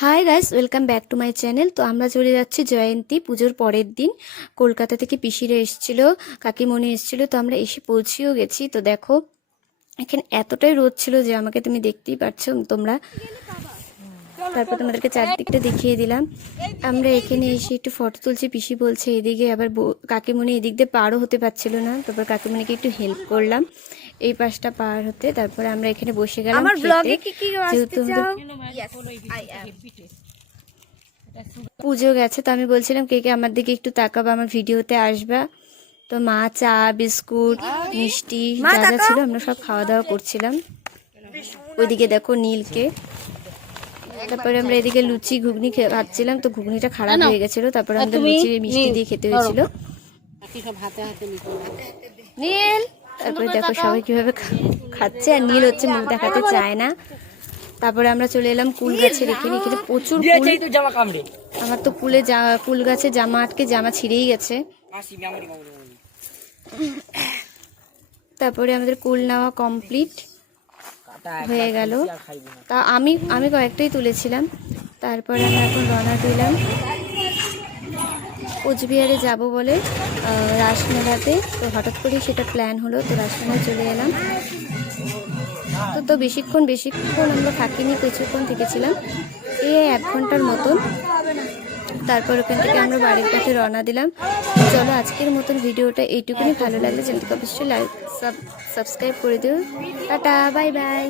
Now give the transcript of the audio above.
Hi guys, welcome back to my channel. তো আমরা চলে যাচ্ছি জয়ন্তী পুজোর পরের দিন। কলকাতা থেকে পিসিরা এসেছিলো, কাকিমণি এসেছিলো, তো আমরা এসে পৌঁছেও গেছি। তো দেখো এখানে এতটাই রোদ ছিল যে আমাকে তুমি দেখতেই পাচ্ছো তোমরা। তারপর তোমাদেরকে চারদিকটা দেখিয়ে দিলাম। আমরা এখানে এসে একটু ফটো তুলছি, পিসি বলছে এদিকে, আবার কাকিমণি এদিক দিয়ে পারও হতে পারছিল না। তারপর কাকিমণিকে একটু হেল্প করলাম এই পাশটা পার হতে। তারপরে আমরা এখানে বসে গেলাম খেতে, যেহেতু পুজো গেছে। তো আমি বলছিলাম কে কে আমার দিকে একটু তাকাবা, আমার ভিডিওতে আসবা। তো মা চা বিস্কুট মিষ্টি যা যা ছিল আমরা সব খাওয়া দাওয়া করছিলাম। ওইদিকে দেখো নীলকে। তারপরে আমরা এদিকে লুচি ঘুগনি খাচ্ছিলাম, তো ঘুগনিটা খারাপ হয়ে গেছিল। তারপরে আমাদের লুচি মিষ্টি দিয়ে খেতে হয়েছিল। নীল, তারপরে দেখো সবাই কিভাবে খাচ্ছে, আর নীল হচ্ছে মুখ দেখাতে চায় না। তারপরে আমরা চলে এলাম কুল গাছের এখানে। এখানে প্রচুর কুল। আমার তো কুল গাছে জামা আটকে জামা ছিঁড়েই গেছে। তারপরে আমাদের কুল নেওয়া কমপ্লিট হয়ে গেল। তা আমি কয়েকটাই তুলেছিলাম। তারপরে আমরা এখন রওনা দিলাম কোচবিহারে যাব বলে, রাসমেলাতে। তো হঠাৎ করেই সেটা প্ল্যান হলো, তো রাসমেলায় চলে এলাম। তো বেশিক্ষণ আমরা থাকিনি, কিছুক্ষণ থেকেছিলাম, এই 1 ঘন্টার মতন। তারপর ওখান থেকে আমরা বাড়ির পথে রওনা দিলাম। চলো আজকের মতন ভিডিওটা এইটুকুনি। ভালো লাগলে চ্যানেলটিকে অবশ্যই লাইক সাবস্ক্রাইব করে দিও। Tata, bye bye.